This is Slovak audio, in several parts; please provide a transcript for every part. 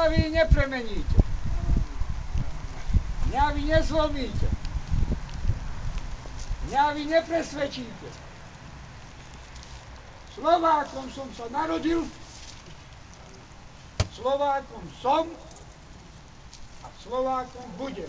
Mňa vy nepremeníte. Mňa vy nezlomíte. Mňa vy nepresvedčíte. Slovákom som sa narodil, Slovákom som a Slovákom budem.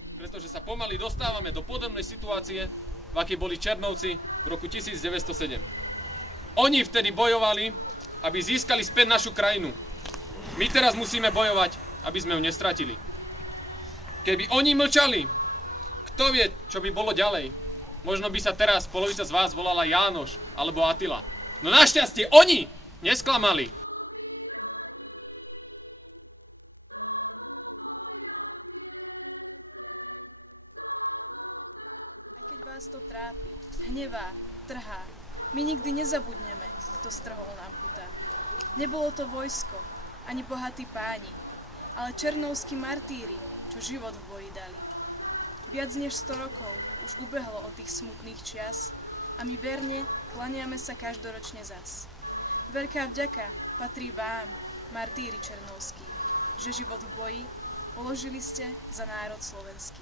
Pretože sa pomaly dostávame do podobnej situácie, v akej boli Černovci v roku 1907. Oni vtedy bojovali, aby získali späť našu krajinu. My teraz musíme bojovať, aby sme ju nestratili. Keby oni mlčali, kto vie, čo by bolo ďalej. Možno by sa teraz polovica z vás volala Jánoš alebo Attila. No našťastie oni nesklamali. Hnevá, trhá. My nikdy nezabudneme, to strhlo nám puta. Nebolo to vojsko, ani bohatí páni, ale černovskí martíri, čo život v boji dali. Viac než 100 rokov už ubehlo od tých smutných čias a my verne klaniame sa každoročne zas. Veľká vďaka patrí vám, martíri černovskí, že život v boji položili ste za národ slovenský.